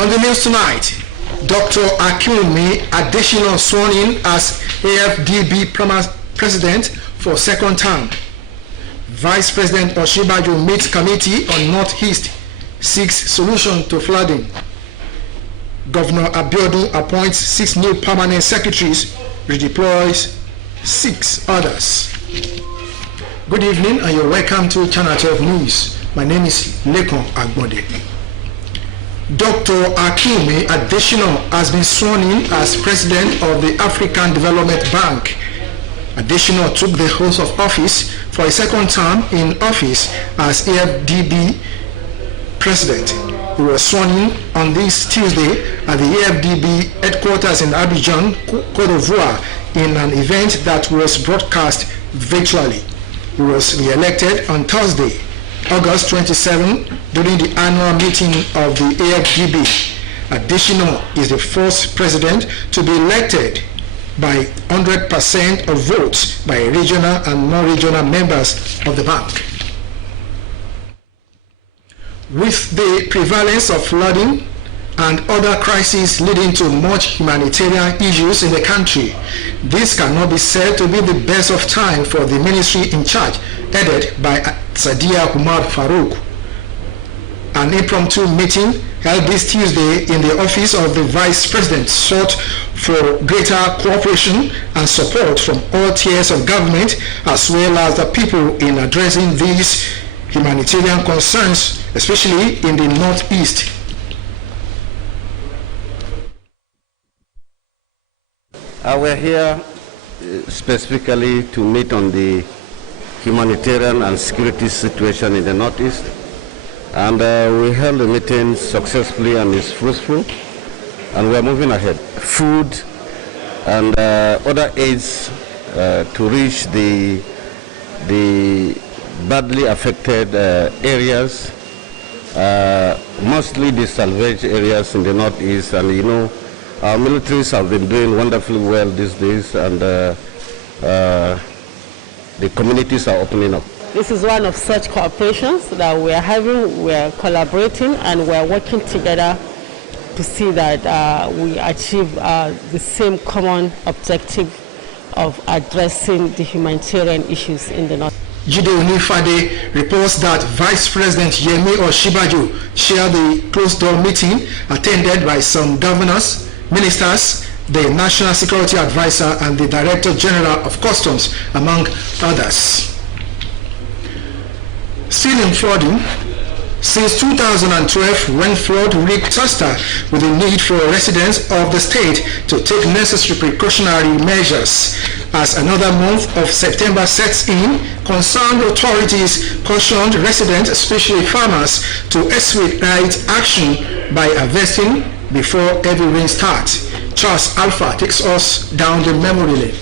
On the news tonight, Dr. Akinwumi Adesina sworn in as AFDB president for second term. Vice President Osinbajo meets committee on Northeast, seeks solution to flooding. Governor Abiodun appoints 6 new permanent secretaries, redeploys 6 others. Good evening and you're welcome to Channel 12 News. My name is Lekon Agbode. Dr. Akinwumi Adesina has been sworn in as president of the African Development Bank. Adesina took the oath of office for a second term in office as AFDB president. He was sworn in on this Tuesday at the AFDB headquarters in Abidjan, Côte d'Ivoire, in an event that was broadcast virtually. He was re-elected on Thursday, August 27, during the annual meeting of the AFDB. Adesina is the first president to be elected by 100% of votes by regional and non-regional members of the bank. With the prevalence of flooding and other crises leading to much humanitarian issues in the country, this cannot be said to be the best of time for the ministry in charge, headed by Sadiya Umar Farouk. An impromptu meeting held this Tuesday in the office of the Vice President sought for greater cooperation and support from all tiers of government as well as the people in addressing these humanitarian concerns, especially in the Northeast. We're here specifically to meet on the humanitarian and security situation in the Northeast. And we held the meeting successfully and it's fruitful. And we're moving ahead. Food and other aids to reach the badly affected areas, mostly the salvage areas in the Northeast. And you know, our militaries have been doing wonderfully well these days, and the communities are opening up. This is one of such cooperations that we are having. We are collaborating and we are working together to see that we achieve the same common objective of addressing the humanitarian issues in the North. Jide Onifade reports that Vice President Yemi Osinbajo chaired the closed-door meeting attended by some governors, ministers, the National Security Advisor, and the Director General of Customs, among others. Still in flooding, since 2012, when flood wreaked Tuster, with the need for residents of the state to take necessary precautionary measures. As another month of September sets in, concerned authorities cautioned residents, especially farmers, to expedite action by harvesting before heavy rain starts. Charles Alpha takes us down the memory lane.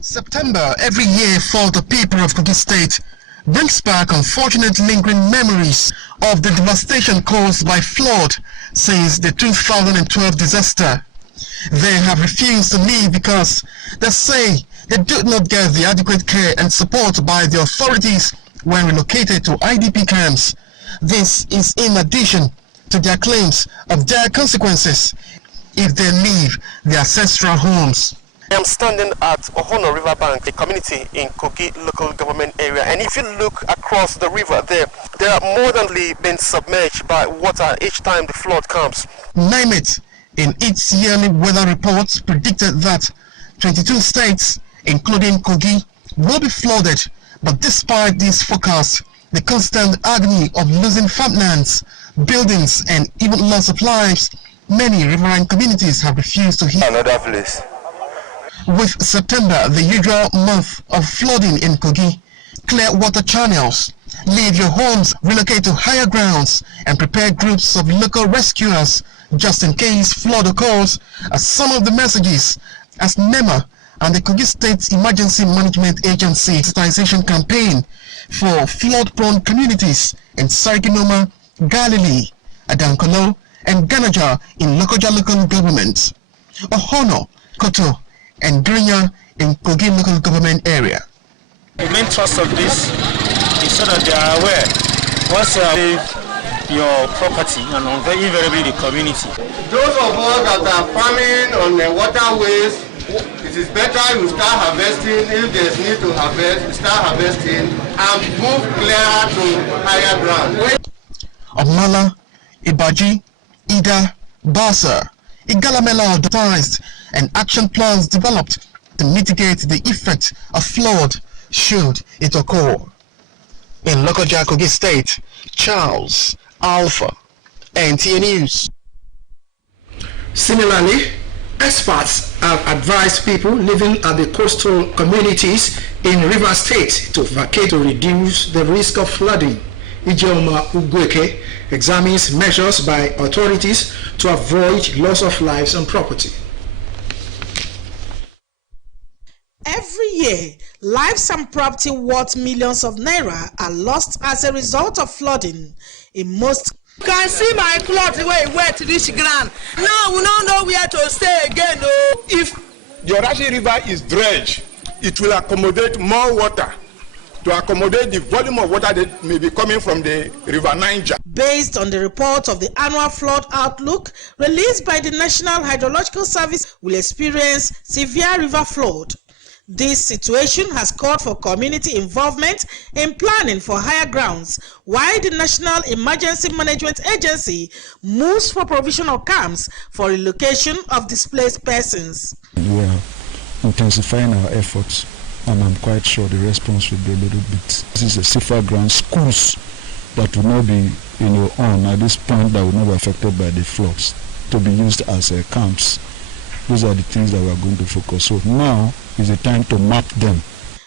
September every year for the people of Kogi State brings back unfortunate lingering memories of the devastation caused by flood since the 2012 disaster. They have refused to leave because they say they do not get the adequate care and support by the authorities when relocated to IDP camps. This is in addition to their claims of dire consequences if they leave their ancestral homes. I am standing at Ohono Riverbank, a community in Kogi local government area, and if you look across the river there are more than been submerged by water each time the flood comes. NIMET, in its yearly weather reports, predicted that 22 states, including Kogi, will be flooded, but despite this forecast, the constant agony of losing farmlands, buildings, and even loss of lives, many riverine communities have refused to hear. Another place. With September, the usual month of flooding in Kogi, clear water channels, leave your homes, relocate to higher grounds, and prepare groups of local rescuers just in case flood occurs, are some of the messages as NEMA and the Kogi State Emergency Management Agency sensitization campaign for flood-prone communities in Sarikinoma, Galilee, Adankolo, and Ganaja in Lokoja local government, Ohono, Koto, and Grinya in Kogi local government area. The main thrust of this is so that they are aware. Once your property and invariably the community. Those of us that are farming on the waterways, it is better you start harvesting. If there's need to harvest, you start harvesting and move clearer to higher ground. Omala, Ibaji, Ida, Basa, Igalamela advertised and action plans developed to mitigate the effect of flood should it occur. In Lokoja, Kogi State, Charles Alpha, NTA News. Similarly, experts have advised people living at the coastal communities in River State to vacate to reduce the risk of flooding. Ijeoma Ugweke examines measures by authorities to avoid loss of lives and property. Every year, lives and property worth millions of naira are lost as a result of flooding in most. You can see my cloth where it wet this ground. Now we don't know where to stay again. Oh. If the Orashi River is dredged, it will accommodate more water to accommodate the volume of water that may be coming from the River Niger. Based on the report of the annual flood outlook released by the National Hydrological Service, will experience severe river flood. This situation has called for community involvement in planning for higher grounds, while the National Emergency Management Agency moves for provision of camps for relocation of displaced persons. We are intensifying our efforts, and I'm quite sure the response will be a little bit. This is a safer ground, schools that will not be on at this point that will not be affected by the floods to be used as camps. Those are the things that we are going to focus on. So now is the time to map them.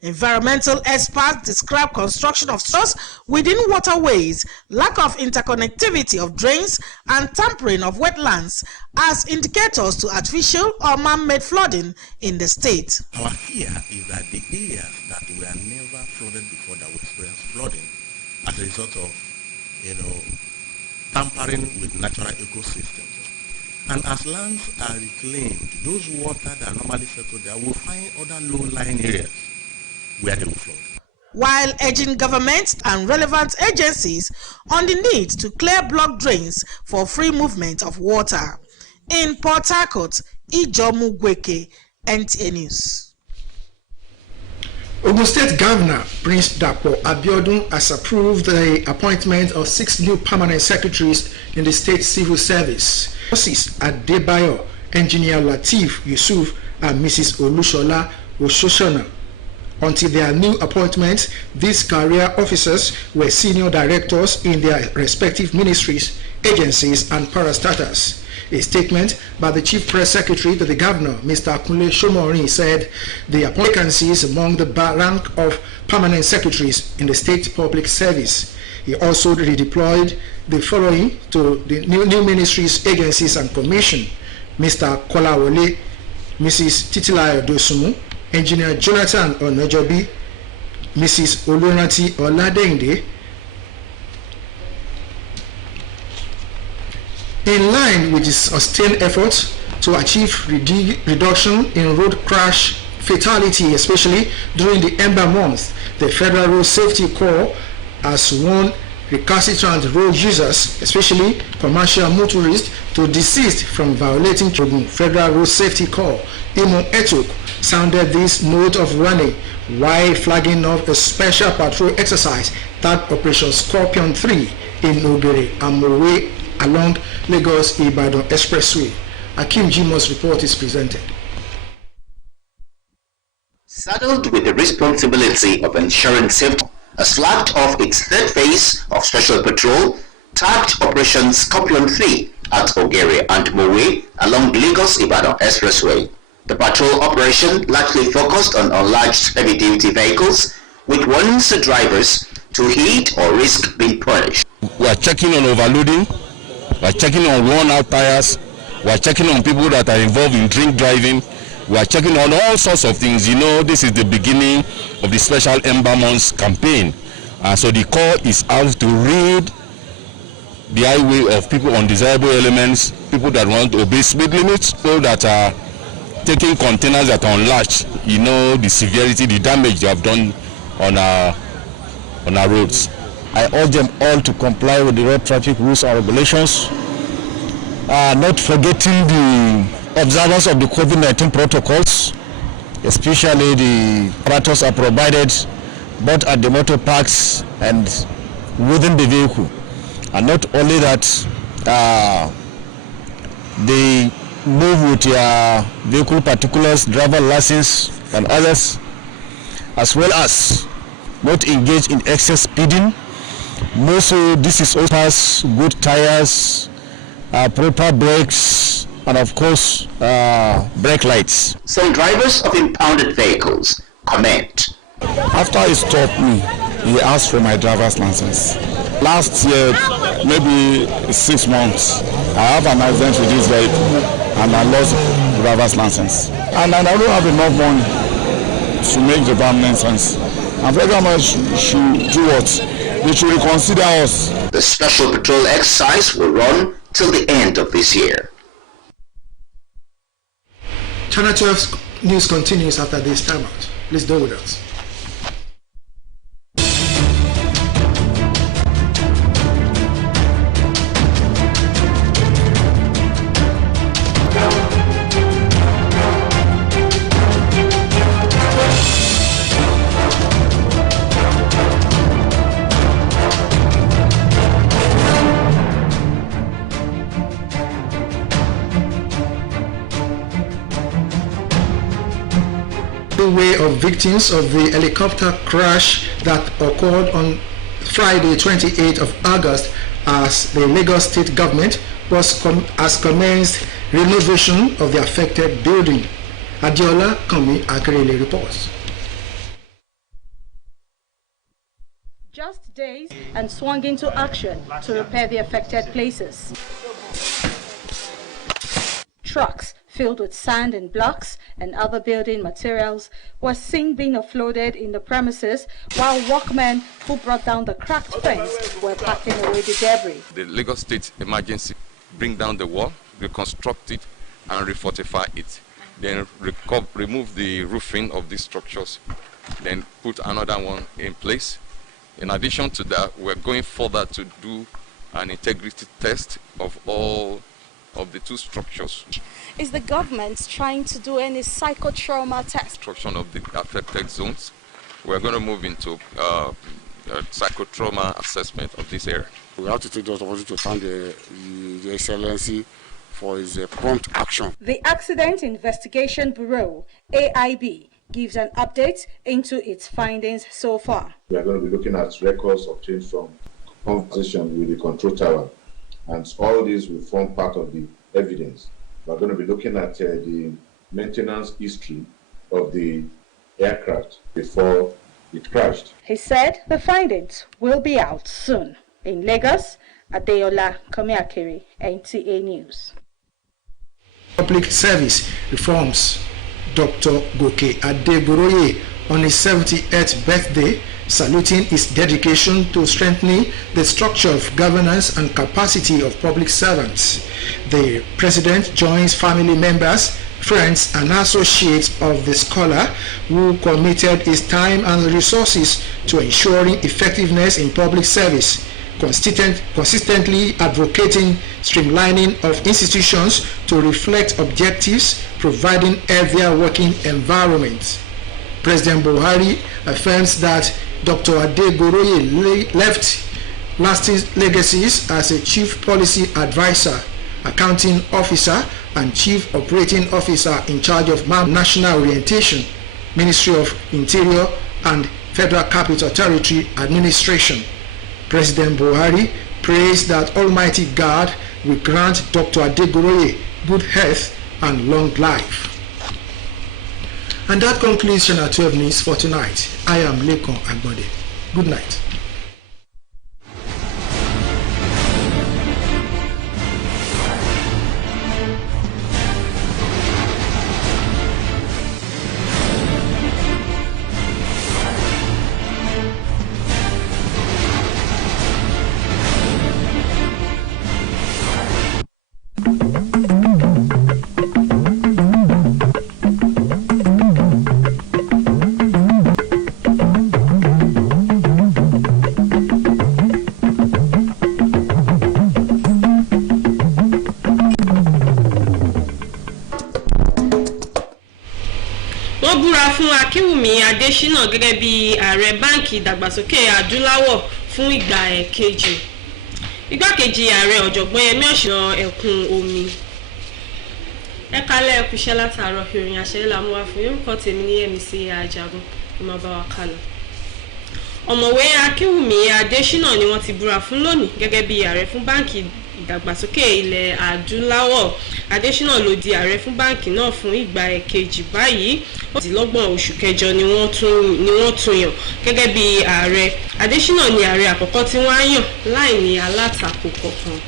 Environmental experts describe construction of stores within waterways, lack of interconnectivity of drains, and tampering of wetlands as indicators to artificial or man-made flooding in the state. Our fear is that the areas that were never flooded before that will experience flooding as a result of, tampering with natural ecosystems. And as lands are reclaimed, those water that normally settle there will find other low-lying areas where they will flood. While urging governments and relevant agencies on the need to clear blocked drains for free movement of water. In Port Harcourt, Ijeoma Ugweke, NTA News. Ogun State Governor Prince Nta Abeokuta has approved the appointment of 6 new permanent secretaries in the state civil service. Mrs. Adebayo, Engineer Latif Yusuf, and Mrs. Olushola Oshoshona. Until their new appointments, these career officers were senior directors in their respective ministries, agencies, and parastatals. A statement by the Chief Press Secretary to the Governor, Mr. Akunle Shomorin, said the vacancies among the rank of permanent secretaries in the state public service. He also redeployed the following to the new ministries, agencies, and commission: Mr. Kolawole, Mrs. Titilayo Dosumu, Engineer Jonathan Onojobi, Mrs. Olunati Oladende. In line with his sustained efforts to achieve reduction in road crash fatality, especially during the Ember month, the Federal Road Safety Corps has warned recalcitrant road users, especially commercial motorists, to desist from violating Federal Road Safety Corps. Imo Etuk sounded this note of warning while flagging off a special patrol exercise, that Operation Scorpion 3 in Obere and Mowe along Lagos-Ibadan Expressway. Akim Jimo's report is presented. Saddled with the responsibility of ensuring safety, has flagged off its third phase of special patrol, tagged Operation Scorpion 3 at Ogere and Mowe along Lagos-Ibadan Expressway. The patrol operation largely focused on enlarged heavy-duty vehicles, with warnings to drivers to heed or risk being punished. We are checking on overloading, we are checking on worn-out tires, we are checking on people that are involved in drink driving, we are checking on all sorts of things. This is the beginning of the special Ember Months campaign. So the Corps is out to rid the highway of people, undesirable elements, people that want to obey speed limits, people that are taking containers that are unlatched. The severity, the damage they have done on our roads. I urge them all to comply with the road traffic rules and regulations, not forgetting the observance of the COVID-19 protocols, especially the apparatus are provided both at the motor parks and within the vehicle. And not only that, they move with your vehicle particulars, driver license and others, as well as not engage in excess speeding. Mostly this is also good tires, proper brakes, and of course brake lights. Some drivers of impounded vehicles comment. After he stopped me, he asked for my driver's license. Last year, maybe 6 months, I have an accident with this vehicle and I lost the driver's license. And I don't have enough money to make the driver's license. And federal should do what? They should reconsider us. The special patrol exercise will run till the end of this year. Channel 12 news continues after this timeout. Please do with us. Way of victims of the helicopter crash that occurred on Friday 28th of August, as the Lagos State government has commenced renovation of the affected building. Adiola Kami Akerele reports. Just days and swung into action to repair the affected places. Trucks filled with sand and blocks and other building materials were seen being offloaded in the premises, while workmen who brought down the cracked fence were packing away the debris. The Lagos State Emergency bring down the wall, reconstruct it and refortify it. Then remove the roofing of these structures, then put another one in place. In addition to that, we're going further to do an integrity test of all of the two structures. Is the government trying to do any psychotrauma test? Construction of the affected zones. We're going to move into psychotrauma assessment of this area. We have to take this opportunity to thank the Excellency for his prompt action. The Accident Investigation Bureau, AIB, gives an update into its findings so far. We are going to be looking at records obtained from conversation with the control tower, and all these will form part of the evidence. We are going to be looking at the maintenance history of the aircraft before it crashed. He said the findings will be out soon. In Lagos, Adeola Komiakiri, NTA News. Public Service Reforms. Dr. Goke Adegoroye on his 78th birthday, saluting his dedication to strengthening the structure of governance and capacity of public servants. The president joins family members, friends and associates of the scholar who committed his time and resources to ensuring effectiveness in public service, consistently advocating streamlining of institutions to reflect objectives, providing healthier working environments. President Buhari affirms that Dr. Adegoroye left lasting legacies as a chief policy advisor, accounting officer, and chief operating officer in charge of national orientation, Ministry of Interior, and Federal Capital Territory Administration. President Buhari prays that Almighty God will grant Dr. Adegoroye good health and long life. And that concludes Channel 12 News for tonight. I am Lekon Agbode. Good night. wọ́n búra fún Akínwùmí Adésínà gẹ́gẹ́ bí ààrẹ báǹkì ìdàgbàsókè adúláwọ̀ fún ìgbà ẹ̀kejì. Igbákejì ààrẹ ọ̀jọ̀gbọ́n Yẹmí Ọ̀ṣínà ẹkùn omi. Ẹ kálẹ́ ẹ kúṣẹ́ látàárọ̀ ìròyìn àṣẹ làmú wá fún orúkọ tèmi ní Yẹmisí Ajagun ìmọ̀ bá wa kálọ. Ọ̀mọ̀wé Akínwùmí Adésínà ni wọ́n ti búra fún lónìí gẹ́gẹ́ bí ààrẹ fún báǹkì ìdàgbàsókè ilẹ̀ adúláwọ̀. Adésínà ló di ààrẹ fún báǹkì náà fún ìgbà ẹ̀kejì báyìí. Ó ti lọ́gbọ̀n oṣù kẹjọ ni wọ́n tún yàn gẹ́gẹ́ bí ààrẹ. Adésínà ni ààrẹ àkọ́kọ́ tí wọ́n á yàn láì ní alátakò kankan.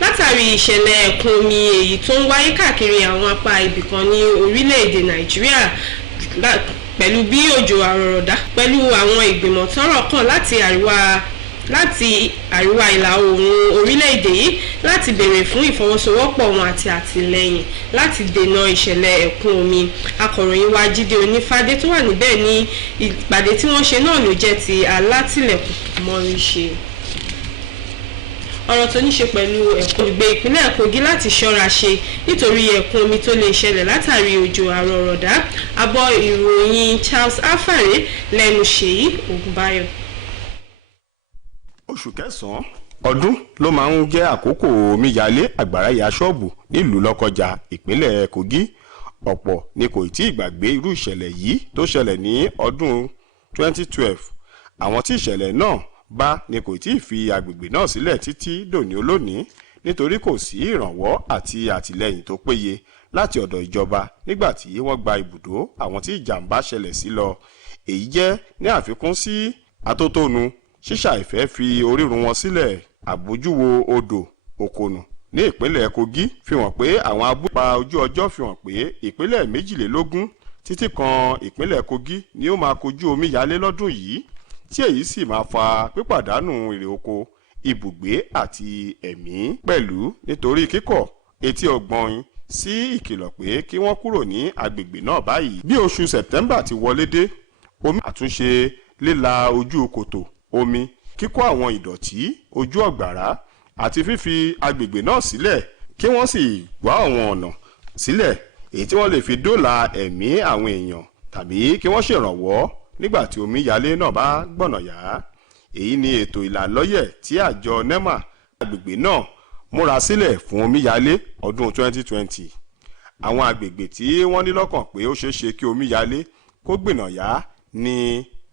Látàrí ìṣẹ̀lẹ̀ ẹ̀kún omi èyí tó ń wáyé káàkiri àwọn apá ibìkan ní orílẹ̀-èdè Nàìjíríà pẹ̀lú bí òjò àrọ̀rọ̀dá pẹ̀lú àwọn ìgbìmọ̀ tọ́rọ̀ kàn láti àríwá ìlà oòrùn orílẹ̀-èdè yìí láti béèrè fún ìfọwọ́sowọ́pọ̀ wọn àti àtìlẹ́yìn láti dènà ìṣẹ̀lẹ̀ ẹ̀kún omi. Akọ̀ròyìn wa Jídé Onífádé tó wà níbẹ̀ ní ìpàdé tí wọ́n ṣe náà ló jẹ́ ti alátìlẹ̀kùn mọ́rí ṣe. Ọ̀rọ̀ tó ní ṣe pẹ̀lú ẹ̀kún ìgbé ìpínlẹ̀ Kogi láti ṣọ́ra ṣe nítorí ẹ̀kún omi tó lè ṣẹlẹ̀ látàrí òjò àrọ̀rọ̀dá. Abọ́ ìròyìn Charles Afare lẹ́nu Ṣèyí Ògúnbáyọ̀. Oṣù kẹsàn-án ọdún ló máa ń jẹ́ àkókò omíyalé àgbàrá ya ṣọ́ọ̀bù nílùú Lọ́kọjà ìpínlẹ̀ Kogi. Ọ̀pọ̀ ni kò tí ì gbàgbé irú ìṣẹ̀lẹ̀ yìí tó ṣẹlẹ̀ ní ọdún 2012. Àwọn tí ìṣẹ̀lẹ̀ náà bá ní kò tí ì fi agbègbè náà sílẹ̀ títí dòní olónìí nítorí kò sí ìrànwọ́ àti àtìlẹ́yìn tó péye láti ọ̀dọ̀ ìjọba nígbà tí wọ́n gba ibùdó àwọn tí ìjàmbá ṣẹlẹ̀ sí lọ. Èyí jẹ́ ní àfikún sí atótónu ṣíṣàìfẹ́ fi orírun wọn sílẹ̀. Àbójúwo odò Òkònù ní ìpínlẹ̀ Kogi fi hàn pé àwọn abúpa ojú ọjọ́ fi hàn pé ìpínlẹ̀ 22 títí kan ìpínlẹ̀ Kogi ni ó máa kojú omíyalé lọ́dún yìí, tí èyí sì máa fa pípàdánù èrè oko, ibùgbé àti ẹ̀mí pẹ̀lú nítorí kíkọ̀ etí ọgbọ́n sí ìkìlọ̀ pé kí wọ́n kúrò ní agbègbè náà báyìí. Bí oṣù September ti wọlé dé, omi àtúnṣe líla ojú kòtò omi, kíkó àwọn ìdọ̀tí ojú ọ̀gbàrá àti fífi agbègbè náà sílẹ̀ kí wọ́n sì wá àwọn ọ̀nà sílẹ̀ èyí tí wọ́n lè fi dóòlà ẹ̀mí àwọn èèyàn tàbí kí wọ́n ṣèrànwọ́ nígbà tí omíyalé náà bá gbọ̀nà yá. Èyí ni ètò ìlàlọ́yẹ̀ tí àjọ NEMA agbègbè náà múra sílẹ̀ fún omíyalé ọdún 2020. Àwọn agbègbè tí wọ́n ní lọ́kàn pé ó ṣeéṣe kí omíyalé kó gbìnà yá ní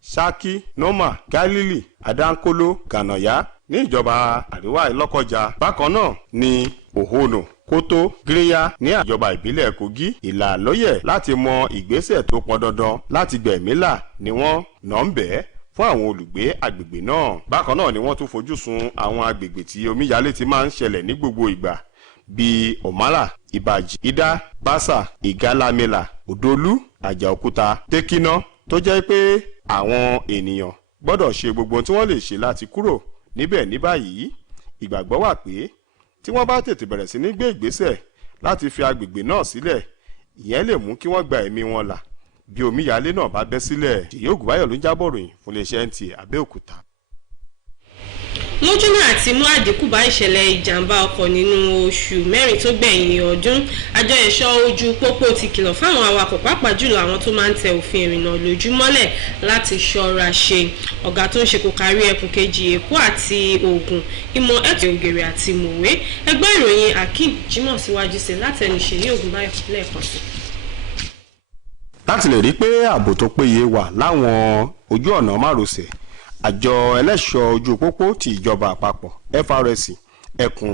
Ṣákí, Noma, Galili, Adankolo, Gànàyá ní ìjọba àríwá Lọ́kọjà. Bákan náà ní Òhonò, Kótó, Gíríyá ní ìjọba ìbílẹ̀ Kogi. Ìlàlọ́yẹ̀ láti mọ ìgbésẹ̀ tó pọn dandan láti gbẹ̀mílà ni wọ́n nà ń bẹ̀ fún àwọn olùgbé agbègbè náà. Bákan náà ni wọ́n tún fojú sun àwọn agbègbè tí omíyalé ti máa ń ṣẹlẹ̀ ní gbogbo ìgbà bíi Òmálà, Ìbàjì, Ìdá, Básà, Ìgálámẹ́là, Òdolú, Àjàòkúta, Tékínà, tó jẹ́ pé àwọn ènìyàn gbọ́dọ̀ ṣe gbogbo tí wọ́n lè ṣe láti kúrò níbẹ̀ ní báyìí. Ìgbàgbọ́ wà pé tí wọ́n bá tètè bẹ̀rẹ̀ sí ní gbé ìgbésẹ̀ láti fi agbègbè náà sílẹ̀, ìyẹn lè mú kí wọ́n gba ẹ̀mí wọn là bí omíyalé náà bá bẹ́ sílẹ̀. Ṣèyí Ògúnbáyọ̀ ló ń jábọ̀ ròyìn fún iléeṣẹ́ Nta Abeokuta. Lójúnà àti mú àdínkù bá ìṣẹ̀lẹ̀ ìjàmbá ọkọ̀ nínú oṣù mẹ́rin tó gbẹ̀yìn ọdún, àjọ ẹ̀ṣọ́ ojú pópó ti kìlọ̀ fáwọn awakọ̀ pàápàá jùlọ àwọn tó máa ń tẹ òfin ìrìnnà lójúmọ́lẹ̀ láti ṣọ́ra ṣe. Ọ̀gá tó ń ṣe kò kárí ẹkùn kejì Èkó àti Ògùn, ìmọ̀ ẹ̀tọ́ Ògèrè àti Mòwe. Ẹgbẹ́ ìròyìn Akeem Jimoh síwájú sí látẹnu Ṣèyí Ògúnbáyọ̀ lẹ́ẹ̀kan sí. Láti lè rí pé ààbò tó péye wà láwọn ojú ọ̀nà márosẹ̀, àjọ ẹlẹ́ṣọ́ ojú pópó ti ìjọba àpapọ̀ FRSC ẹkùn